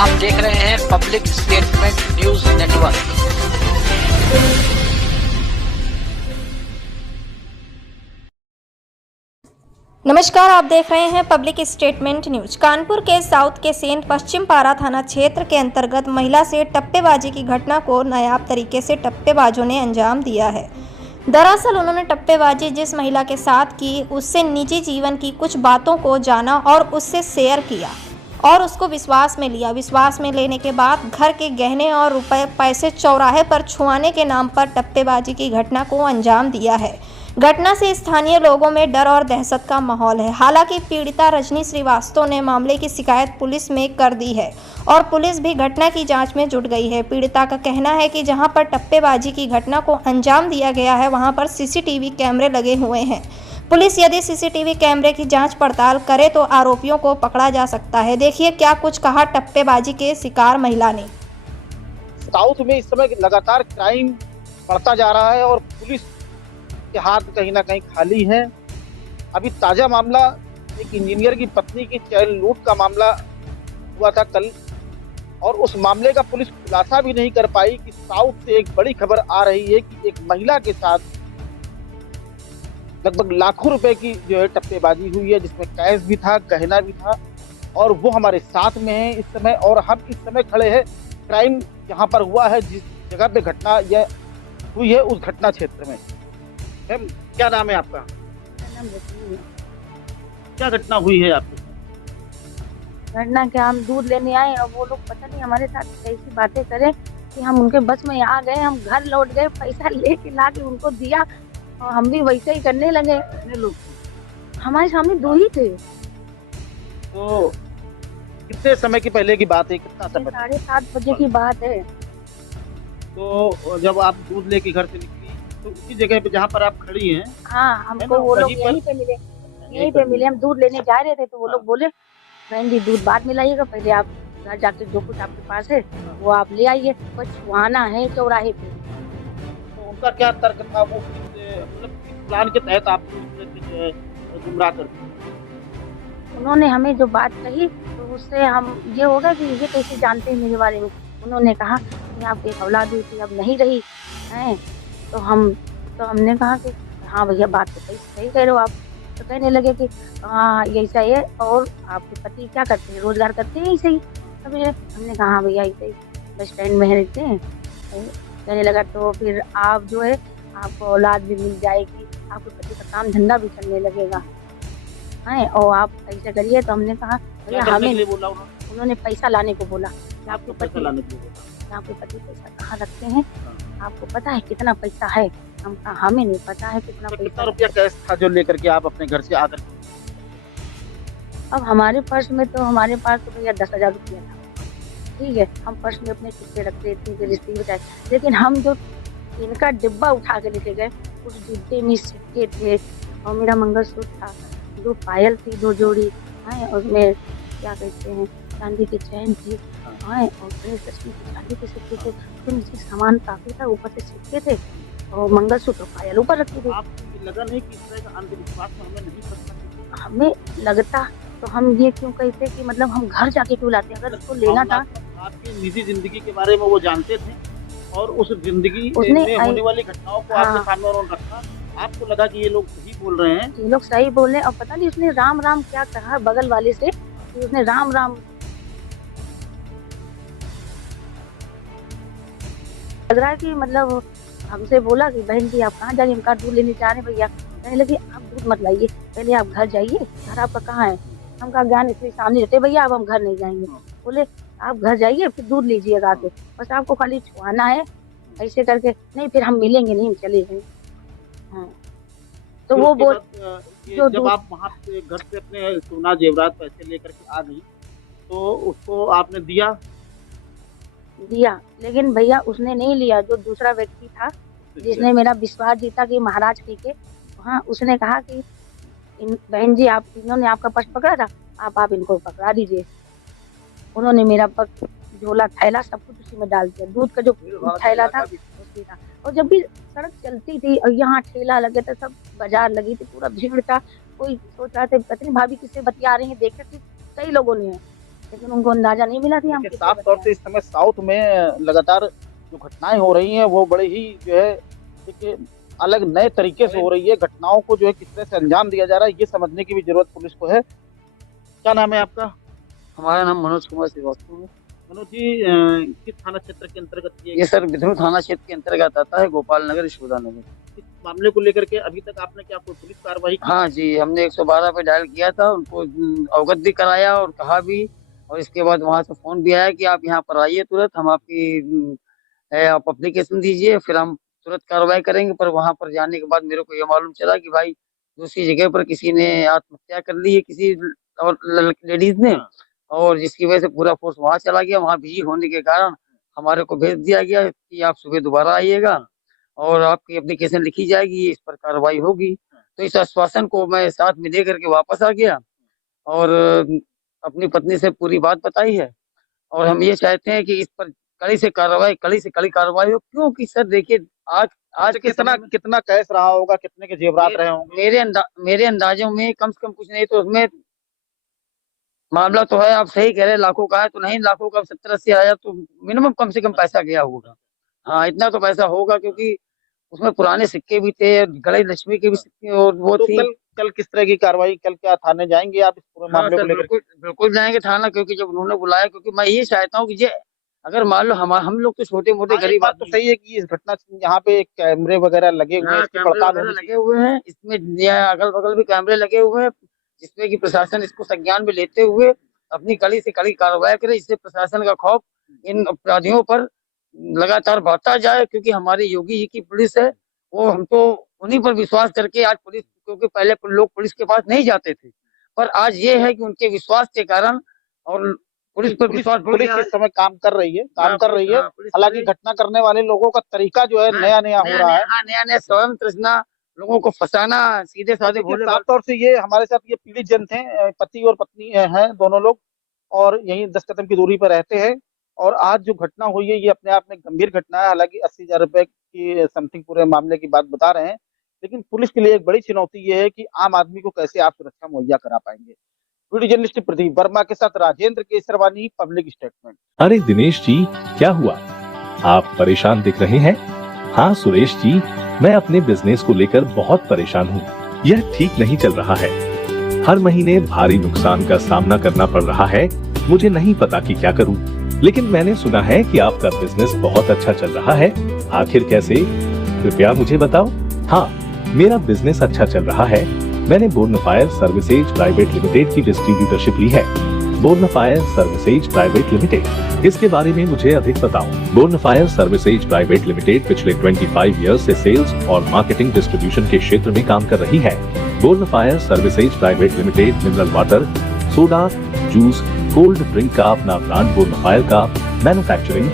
आप देख रहे हैं पब्लिक स्टेटमेंट न्यूज नेटवर्क। नमस्कार, आप देख रहे हैं पब्लिक स्टेटमेंट न्यूज। कानपुर के साउथ के सेंट पश्चिम पारा थाना क्षेत्र के अंतर्गत महिला से टप्पेबाजी की घटना को नायाब तरीके से टप्पेबाजों ने अंजाम दिया है। दरअसल उन्होंने टप्पेबाजी जिस महिला के साथ की, उससे निजी जीवन की कुछ बातों को जाना और उससे शेयर किया और उसको विश्वास में लिया। विश्वास में लेने के बाद घर के गहने और रुपए पैसे चौराहे पर छुआने के नाम पर टप्पेबाजी की घटना को अंजाम दिया है। घटना से स्थानीय लोगों में डर और दहशत का माहौल है। हालांकि पीड़िता रजनी श्रीवास्तव ने मामले की शिकायत पुलिस में कर दी है और पुलिस भी घटना की जांच में जुट गई है। पीड़िता का कहना है कि जहां पर टप्पेबाजी की घटना को अंजाम दिया गया है, वहां पर सीसीटीवी कैमरे लगे हुए हैं। पुलिस यदि सीसीटीवी कैमरे की जांच पड़ताल करे तो आरोपियों को पकड़ा जा सकता है। देखिए क्या कुछ कहा टप्पेबाजी के शिकार महिला ने। साउथ में इस समय लगातार क्राइम बढ़ता जा रहा है और पुलिस के हाथ कहीं ना कहीं खाली है। अभी ताजा मामला एक इंजीनियर की पत्नी की चाइल्ड लूट का मामला हुआ था कल, और उस मामले का पुलिस खुलासा भी नहीं कर पाई कि साउथ से एक बड़ी खबर आ रही है कि एक महिला के साथ लगभग लाखों रुपए की जो है टप्पेबाजी हुई है, जिसमें कैश भी था, गहना भी था, और वो हमारे साथ में है इस समय। और हम इस समय खड़े हैं क्राइम जहां पर हुआ है, जिस जगह पे घटना यह हुई है, उस घटना क्षेत्र में। मैम, क्या नाम है आपका? नाम रजनी है। क्या घटना हुई है आपके? घटना क्या, हम दूध लेने आए और वो लोग पता नहीं हमारे साथ कैसी बातें करें कि हम उनके बस में आ गए। हम घर लौट गए, पैसा लेके ला के उनको दिया और हम भी वैसे ही करने लगे। कितने लोग हमारे सामने दो ही थे। तो कितने समय की पहले की बात है? कितना समय? 7:30 बजे की बात है। तो जब आप दूध लेके घर से निकली तो उसी जगह पे जहाँ पर आप खड़ी हैं, हाँ, हमको वो लोग यहीं पे मिले। हम दूध लेने जा रहे थे तो वो लोग बोले बहन जी दूध बाद में लाइएगा, पहले आप घर जाके जो कुछ आपके पास है वो आप ले आइए, बस छुआना है चौराहे पे। तो उनका क्या तर्क था? वो मतलब किस प्लान के तहत आपको गुमराह कर दिया? उन्होंने हमें जो बात कही तो उससे हम ये होगा कि ये कैसे जानते हैं मेरे बारे में। उन्होंने कहा कि आपकी एक औलाद हुई थी, अब नहीं रही है। तो हमने कहा कि हाँ भैया बात तो सही कह रहे हो आप। तो कहने लगे कि हाँ ऐसा है, और आपके पति क्या करते हैं, रोजगार करते हैं ऐसे ही? तो फिर हमने कहा हाँ भैया ऐसे ही बस स्टैंड में रहते हैं। कहने लगा तो फिर आप जो है आपको औलाद भी मिल जाएगी, आपके पति का काम धंधा भी चलने लगेगा है, और आप ऐसा करिए। तो हमने कहा भैया हमें, उन्होंने पैसा लाने को बोला कि आपके पति पैसा कहाँ रखते हैं, आपको पता है कितना पैसा है? हम कहा हमें नहीं पता है कितना पैसा। कितना रुपया कैश था जो लेकर के आप अपने घर से आकर? अब हमारे पर्स में तो हमारे पास तो भैया 10,000 रुपया था, ठीक है। हम पर्स में अपने सिक्के रखते थे, रिसीव थे, लेकिन हम जो इनका डिब्बा उठा के लेके गए, उस डिब्बे में सिक्के थे और मेरा मंगलसूत्र था, 2 पायल थी, 2 जोड़ी है, उसमें क्या कहते हैं चांदी की चैन थी है, और चांदी के सिक्के थे। फिर नीचे सामान काफी था, ऊपर से सिक्के थे और मंगलसूत्र पायल ऊपर रखी थी। आपको लगा नहीं कि इस तरह का अंधविश्वास में हमें नहीं फंसना? हमें लगता तो हम ये क्यों कहते कि मतलब हम घर जाके क्यों लाते, अगर उसको लेना था। आपकी निजी जिंदगी के बारे में वो जानते थे और उस जिंदगी में होने वाली घटनाओं को आपके सामने उन्होंने रखा। आपको लगा कि ये लोग सही बोल रहे हैं, ये लोग सही बोल रहे हैं, और पता नहीं उसने राम राम क्या कहा बगल वाले से कि उसने राम राम लग रहा है कि मतलब हमसे बोला कि बहन जी आप कहाँ जा रही हैं? हम कहा दूध लेने जा रहे हैं भैया। कहने लगे आप दूध मत लाइए, पहले आप घर जाइए, घर आपका कहाँ है? हम कहा ज्ञान इसलिए सामने रहते भैया, अब हम घर नहीं जाएंगे। बोले आप घर जाइए फिर दूध लीजिएगा आके, बस आपको खाली छुआना है ऐसे करके। नहीं फिर हम मिलेंगे नहीं, हम चले जाएंगे। हाँ, तो वो बोल जब आप वहाँ से घर से अपने सोना जेवरात पैसे लेकर के आ गई तो उसको आपने दिया? लेकिन भैया उसने नहीं लिया। जो दूसरा व्यक्ति था जिसने मेरा विश्वास जीता कि महाराज के, हाँ, उसने कहा कि बहन जी आप, इन्होंने आपका पर्स पकड़ा था, आप इनको पकड़ा दीजिए। उन्होंने मेरा झोला थैला सब कुछ उसी में डाल दिया, दूध का जो थैला था उसमें था। और जब भी सड़क चलती थी और यहाँ ठेला लगे थे, सब बाजार लगी थी, पूरा भीड़ था। कोई सोच रहा था पता नहीं भाभी किससे बतिया रही है, देखे थे कई लोगों ने, लेकिन उनको अंदाजा नहीं मिला थी हम देखिए, कितने साफ तौर बच्चे से इस समय साउथ में लगातार जो घटनाएं हो रही हैं वो बड़े ही जो है देखिए अलग नए तरीके से हो रही है। घटनाओं को जो है किस तरह से अंजाम दिया जा रहा है ये समझने की भी जरूरत पुलिस को है। क्या नाम है आपका? हमारा नाम मनोज कुमार श्रीवास्तव है। मनोज जी, किस थाना क्षेत्र के अंतर्गत ये सर बिधुर थाना क्षेत्र के अंतर्गत आता है, गोपाल नगर, यशोदा नगर। इस मामले को लेकर के अभी तक आपने क्या कोई पुलिस कार्रवाई की? हाँ जी, हमने 112 पे डायल किया था, उनको अवगत भी कराया और कहा भी, और इसके बाद वहाँ से फोन भी आया कि आप यहाँ पर आइए तुरंत, हम आपकी आप एप्लीकेशन दीजिए, फिर हम तुरंत कार्रवाई करेंगे। पर वहाँ पर जाने के बाद मेरे को ये मालूम चला कि भाई दूसरी जगह पर किसी ने आत्महत्या कर ली है, किसी और लेडीज ने, और जिसकी वजह से पूरा फोर्स वहाँ चला गया। वहाँ बिजी होने के कारण हमारे को भेज दिया गया कि आप सुबह दोबारा आइएगा और आपकी एप्लीकेशन लिखी जाएगी, इस पर कार्रवाई होगी। तो इस आश्वासन को मैं साथ में दे करके वापस आ गया और अपनी पत्नी से पूरी बात बताई है। और हम ये चाहते हैं कि इस पर कड़ी से कड़ी कार्रवाई हो, क्योंकि सर देखिए आज के कितना समय में कितना कैश रहा होगा, कितने के जेवरात रहे होंगे? मेरे अंदाजों में कम से कम कुछ नहीं तो उसमें मामला तो है, आप सही कह रहे हैं, लाखों का है तो नहीं, लाखों का 70-80 हज़ार तो मिनिमम कम से कम पैसा गया होगा। हाँ, इतना तो पैसा होगा, क्योंकि उसमें पुराने सिक्के भी थे, गणेश लक्ष्मी के भी सिक्के और वो तो थी। कल किस तरह की कार्रवाई, कल क्या थाने जाएंगे आप इस पूरे हाँ मामले को सर, लेकर? बिल्कुल जाएंगे थाना, क्योंकि जब उन्होंने बुलाया, क्योंकि मैं ये चाहता हूँ कि ये अगर मान लो हम लोग तो छोटे मोटे हाँ, एक गरीब बात तो सही है कि इस घटना यहाँ पे कैमरे वगैरह लगे हुए हैं, इसकी पड़ताल होनी लगे हुए हैं, इसमें अगल बगल भी कैमरे लगे हुए हैं, जिसमें कि प्रशासन इसको संज्ञान में लेते हुए अपनी कड़ी से कड़ी कार्रवाई करे, इससे प्रशासन का खौफ इन अपराधियों पर लगातार बढ़ता जाए। क्योंकि हमारे योगी जी की पुलिस है, वो हम तो उन्हीं पर विश्वास करके आज पुलिस, क्योंकि पहले लोग पुलिस के पास नहीं जाते थे, पर आज ये है कि उनके विश्वास के कारण और पुलिस पर विश्वास बढ़ पुलिस गया है। इस समय काम कर रही है। पुलिस हालांकि घटना करने वाले लोगों का तरीका जो है नया नया हो रहा है। नया स्वयं तृष्णा, लोगों को फंसाना, सीधे साधे भोले साफ तौर से ये हमारे साथ ये पीड़ित जन थे, पति और पत्नी हैं दोनों लोग, और यहीं 10 कदम की दूरी पर रहते हैं। और आज जो घटना हुई है ये अपने आप में गंभीर घटना है। हालांकि 80,000 रुपए की समथिंग पूरे मामले की बात बता रहे हैं, लेकिन पुलिस के लिए एक बड़ी चुनौती ये है कि आम आदमी को कैसे आप सुरक्षा मुहैया करा पाएंगे। वीडियो जर्नलिस्ट प्रदीप वर्मा के साथ राजेंद्र केसरवानी, पब्लिक स्टेटमेंट। अरे दिनेश जी, क्या हुआ? आप परेशान दिख रहे हैं। हाँ सुरेश जी, मैं अपने बिजनेस को लेकर बहुत परेशान हूँ। यह ठीक नहीं चल रहा है। हर महीने भारी नुकसान का सामना करना पड़ रहा है। मुझे नहीं पता कि क्या करूँ, लेकिन मैंने सुना है कि आपका बिजनेस बहुत अच्छा चल रहा है। आखिर कैसे? कृपया मुझे बताओ। हाँ, मेरा बिजनेस अच्छा चल रहा है। मैंने बोर्नफायर सर्विसेज प्राइवेट लिमिटेड की डिस्ट्रीब्यूटरशिप ली है। बोर्नफायर सर्विसेज प्राइवेट लिमिटेड, इसके बारे में मुझे अधिक बताओ। बोर्नफायर सर्विसेज प्राइवेट लिमिटेड पिछले 25 ईयर्स से सेल्स और मार्केटिंग डिस्ट्रीब्यूशन के क्षेत्र में काम कर रही है। Bornfire services private limited mineral water, soda, juice, cold drink का अपना ब्रांड बोर्नफायर का manufacturing,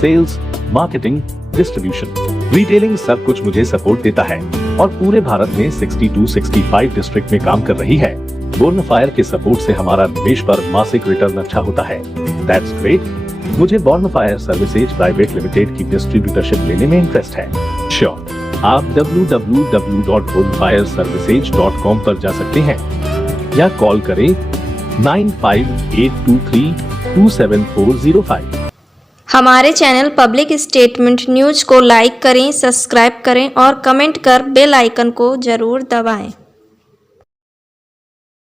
sales, marketing, distribution, retailing सब कुछ मुझे सपोर्ट देता है और पूरे भारत में 62-65 डिस्ट्रिक्ट में काम कर रही है। बोर्नफायर के सपोर्ट से हमारा निवेश पर मासिक रिटर्न अच्छा होता है। That's great. मुझे बोर्नफायर सर्विसेज प्राइवेट लिमिटेड की डिस्ट्रीब्यूटरशिप लेने में इंटरेस्ट है। श्योर, आप www.bonfireservices.com पर जा सकते हैं या कॉल करें 9582327405। हमारे चैनल पब्लिक स्टेटमेंट न्यूज को लाइक करें, सब्सक्राइब करें और कमेंट कर बेल आइकन को जरूर दबाएं।